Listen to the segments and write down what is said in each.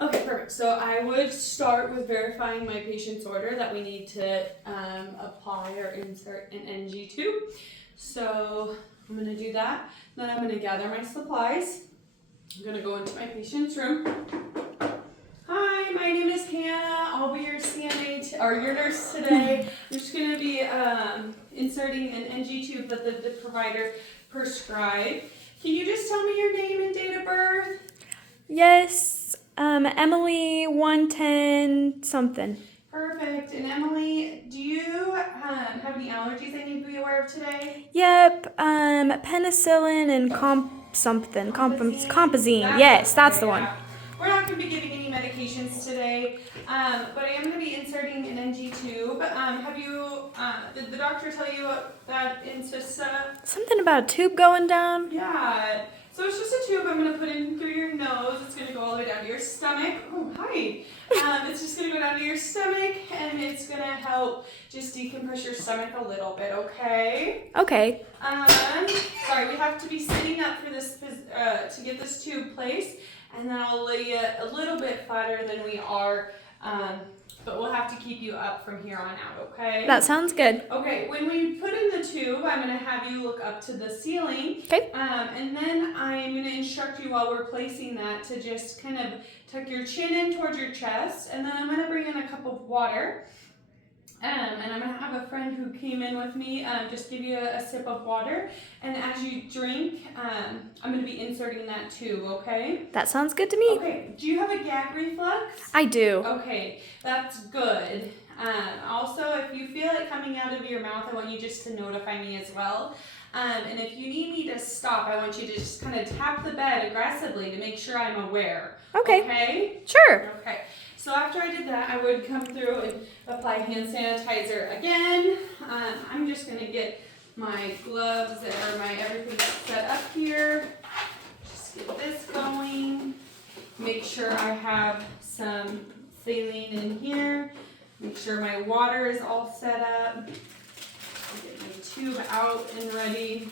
Okay, perfect. So I would start with verifying my patient's order that we need to apply or insert an NG tube. So I'm going to do that. Then I'm going to gather my supplies. I'm going to go into my patient's room. Hi, my name is Hannah. I'll be your CNA or your nurse today. I'm just going to be inserting an NG tube that the provider prescribed. Can you just tell me your name and date of birth? Yes, Emily 110 something. Perfect. And Emily, do you have any allergies I need to be aware of today? Yep, penicillin and compazine. Yes, that's the one. Yeah. We're not going to be giving any medications today, but I am going to be inserting an NG tube. Did the doctor tell you what that consists of? Something about a tube going down? Yeah. So it's just a tube I'm going to put in through your nose. It's going to go all the way down to your stomach. Oh, hi. It's just going to go down to your stomach, and it's going to help just decompress your stomach a little bit, okay? Okay. Sorry, we have to be sitting up for this to get this tube placed, and then I'll lay you a little bit flatter than we are, but we'll have to keep you up from here on out, okay? That sounds good. Okay, when we put in the tube, I'm going to have you look up to the ceiling. Okay. And then I'm going to instruct you while we're placing that to just kind of tuck your chin in towards your chest, and then I'm going to bring in a cup of water. And I'm going to have a friend who came in with me just give you a sip of water. And as you drink, I'm going to be inserting that tube, okay? That sounds good to me. Okay, do you have a gag reflex? I do. Okay, that's good. Also, if you feel it coming out of your mouth, I want you just to notify me as well. And if you need me to stop, I want you to just kind of tap the bed aggressively to make sure I'm aware. Okay. Okay? Sure. Okay. So after I did that, I would come through and apply hand sanitizer again. I'm just going to get my gloves or my everything set up here. Just get this going. Make sure I have some saline in here. Make sure my water is all set up. Get my tube out and ready.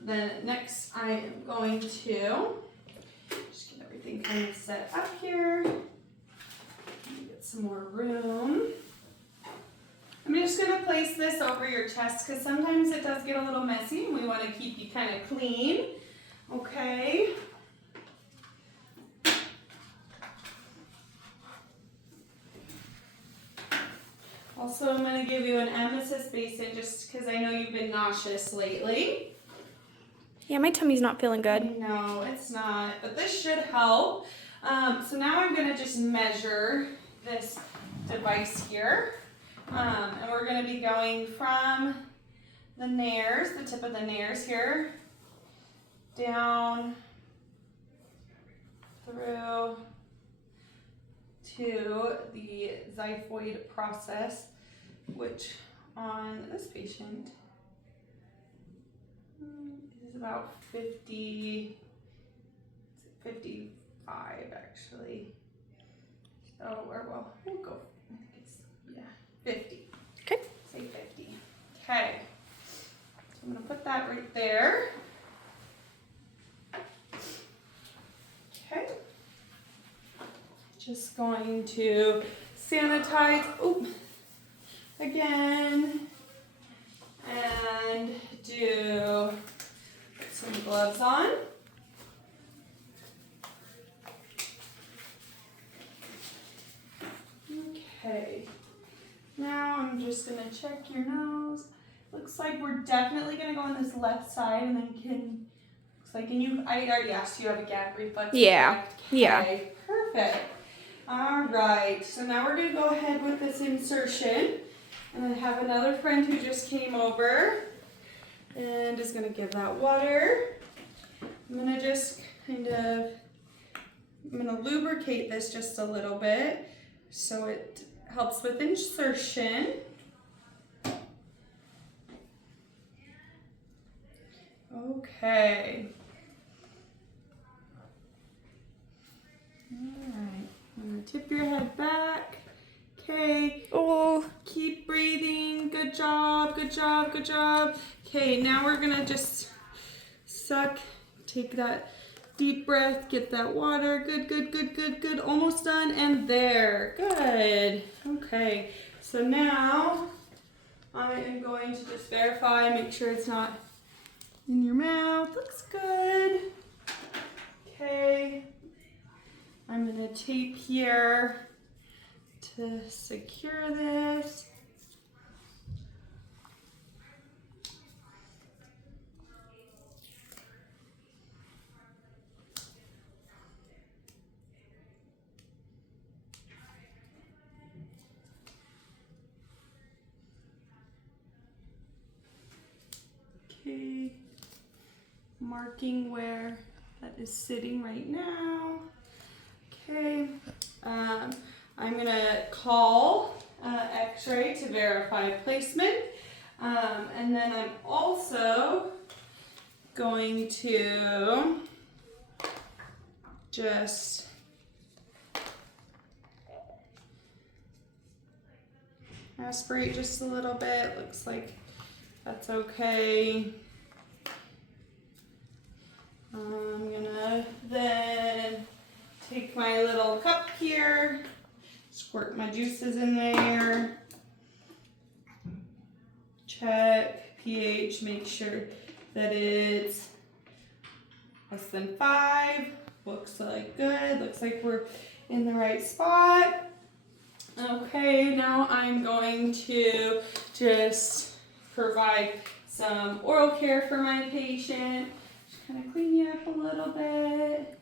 Then next I am going to just get everything kind of set up here. Get some more room. I'm just going to place this over your chest because sometimes it does get a little messy and we want to keep you kind of clean. Okay. Also, I'm going to give you an emesis basin just because I know you've been nauseous lately. Yeah, my tummy's not feeling good. No, it's not, but this should help. So now I'm going to just measure this device here. And we're going to be going from the nares, the tip of the nares here, down through to the xiphoid process, which on this patient is about 55 actually. So we'll go, I think it's, 50. Okay. Say 50. Okay. So I'm going to put that right there. Okay. Just going to sanitize again and do some gloves on. Okay. Now I'm just going to check your nose. Looks like we're definitely going to go on this left side and then I already asked you have a gag reflex. Yeah. Correct? Yeah. Okay, perfect. All right, so now we're going to go ahead with this insertion. And I have another friend who just came over and is going to give that water. I'm going to just I'm going to lubricate this just a little bit so it helps with insertion. Okay. Alright, I'm going to tip your head back. Okay. Oh. Keep breathing. Good job, good job, good job. Okay, now we're going to just take that deep breath, get that water. Good, good, good, good, good. Almost done, and there. Good. Okay, so now I am going to just verify, make sure it's not in your mouth. Looks good. Okay, I'm gonna tape here to secure this. Okay, marking where that is sitting right now. Okay, I'm gonna call X-ray to verify placement, and then I'm also going to just aspirate just a little bit. Looks like that's okay. I'm gonna then take my little cup here, squirt my juices in there, check pH, make sure that it's less than 5. Looks like good, looks like we're in the right spot. Okay, now I'm going to just provide some oral care for my patient. Just kind of clean you up a little bit.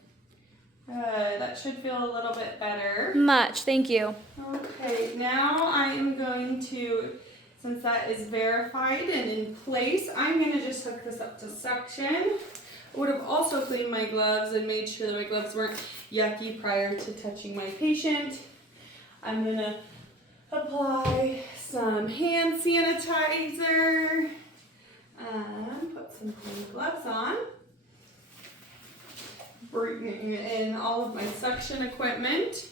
Good, that should feel a little bit better. Much, thank you. Okay, now I am going to, since that is verified and in place, I'm going to just hook this up to suction. I would have also cleaned my gloves and made sure that my gloves weren't yucky prior to touching my patient. I'm going to apply some hand sanitizer, put some clean gloves on, bringing in all of my suction equipment.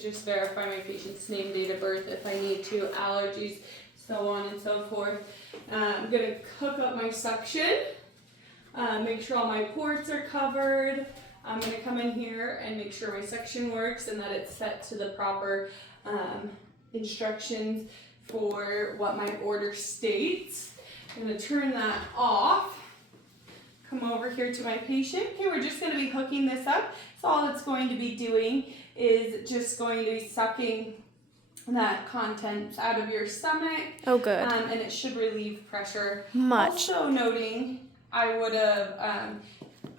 Just verify my patient's name, date of birth if I need to, allergies, so on and so forth. I'm going to hook up my suction, make sure all my ports are covered. I'm going to come in here and make sure my suction works and that it's set to the proper instructions for what my order states. I'm going to turn that off. Come over here to my patient. Okay, we're just going to be hooking this up. So all it's going to be doing is just going to be sucking that contents out of your stomach. Oh, good. And it should relieve pressure. Much. Also noting, I would have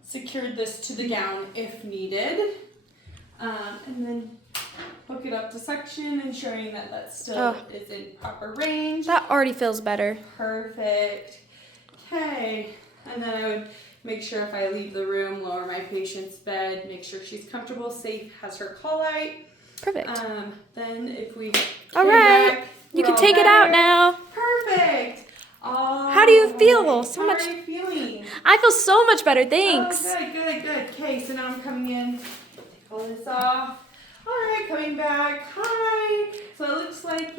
secured this to the gown if needed. And then hook it up to suction, ensuring that that still is in proper range. That already feels better. Perfect. Okay. And then I would make sure if I leave the room, lower my patient's bed, make sure she's comfortable, safe, has her call light. Perfect. Then if we All came right. back, You we're can all take it out better. now. Perfect. How do you feel? So How much. are you feeling? I feel so much better. Thanks. Oh, good, good, good. Okay, so now I'm coming in. Take all this off. All right, coming back. Hi. So it looks like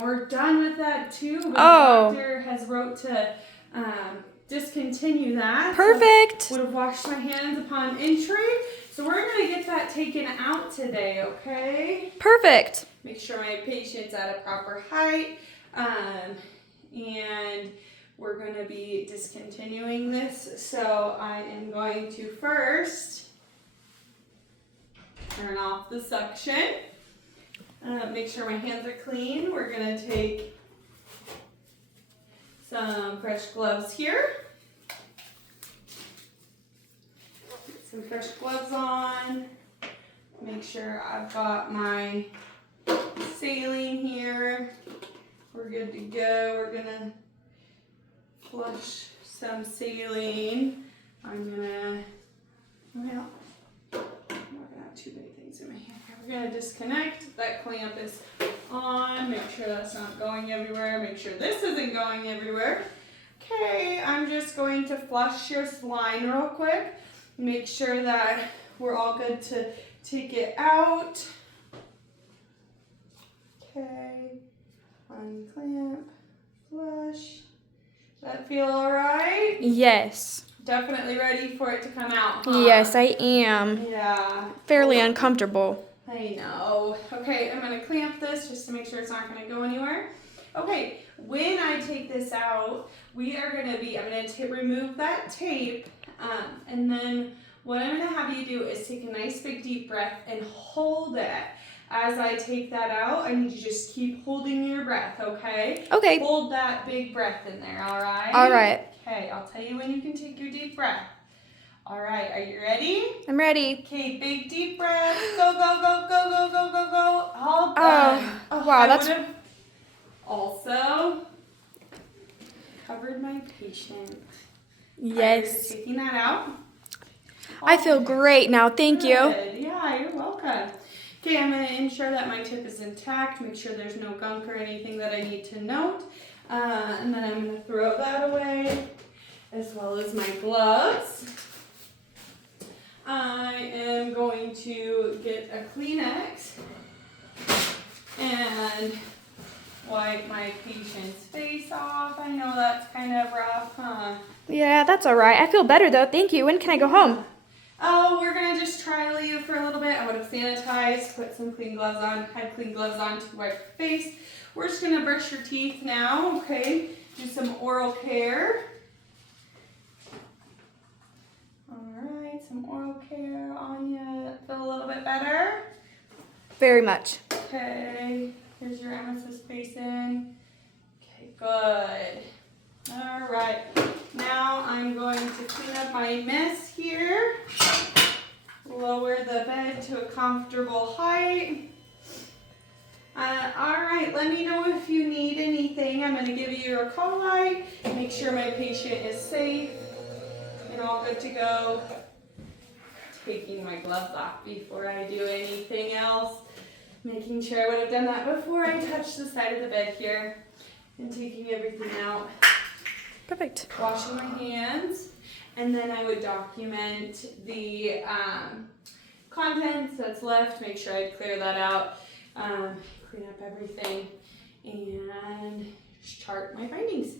we're done with that tube. And Oh. The doctor has wrote to discontinue that. Perfect. So would have washed my hands upon entry. So we're going to get that taken out today, okay? Perfect. Make sure my patient's at a proper height. And we're going to be discontinuing this. So I am going to first turn off the suction. Make sure my hands are clean. We're going to take some fresh gloves here. Get some fresh gloves on. Make sure I've got my saline here. We're good to go. We're gonna flush some saline. I'm gonna, well, I'm not gonna have too many things in my hand. We're gonna disconnect. That clamp is on. Make sure that's not going everywhere. Make sure this isn't going everywhere. Okay, I'm just going to flush your line real quick. Make sure that we're all good to take it out. Okay, unclamp, flush. Does that feel all right? Yes. Definitely ready for it to come out, huh? Yes, I am. Yeah. Fairly uncomfortable. I know. Okay, I'm gonna clamp this just to make sure it's not gonna go anywhere. Okay, when I take this out, I'm gonna remove that tape, and then what I'm gonna have you do is take a nice big deep breath and hold it. As I take that out, I need you to just keep holding your breath, okay? Okay. Hold that big breath in there, all right? All right. Okay, I'll tell you when you can take your deep breath. All right, are you ready? I'm ready. Okay, big deep breath. Go, go, go, go, go, go, go, go. All done. Wow, that's... I would've also covered my patient. Yes. Taking that out. I feel great now. Thank you. Good. Yeah, you're welcome. Okay, I'm going to ensure that my tip is intact, make sure there's no gunk or anything that I need to note. And then I'm going to throw that away, as well as my gloves. I am going to get a Kleenex and wipe my patient's face off. I know that's kind of rough, huh? Yeah, that's all right. I feel better, though. Thank you. When can I go home? Oh, we're going to just trial you for a little bit. I would have sanitized, put some clean gloves on, had clean gloves on to wipe your face. We're just going to brush your teeth now, okay? Do some oral care. Alright, some oral care on you. Feel a little bit better? Very much. Okay, here's your emesis basin. Okay, good. Alright, now I'm going to clean up my mess here. Lower the bed to a comfortable height. Alright, let me know if you need anything. I'm going to give you your call light. Make sure my patient is safe and all good to go. Taking my gloves off before I do anything else. Making sure I would have done that before I touched the side of the bed here. And taking everything out. Perfect. Washing my hands. And then I would document the contents that's left. Make sure I clear that out. Clean up everything. And chart my findings.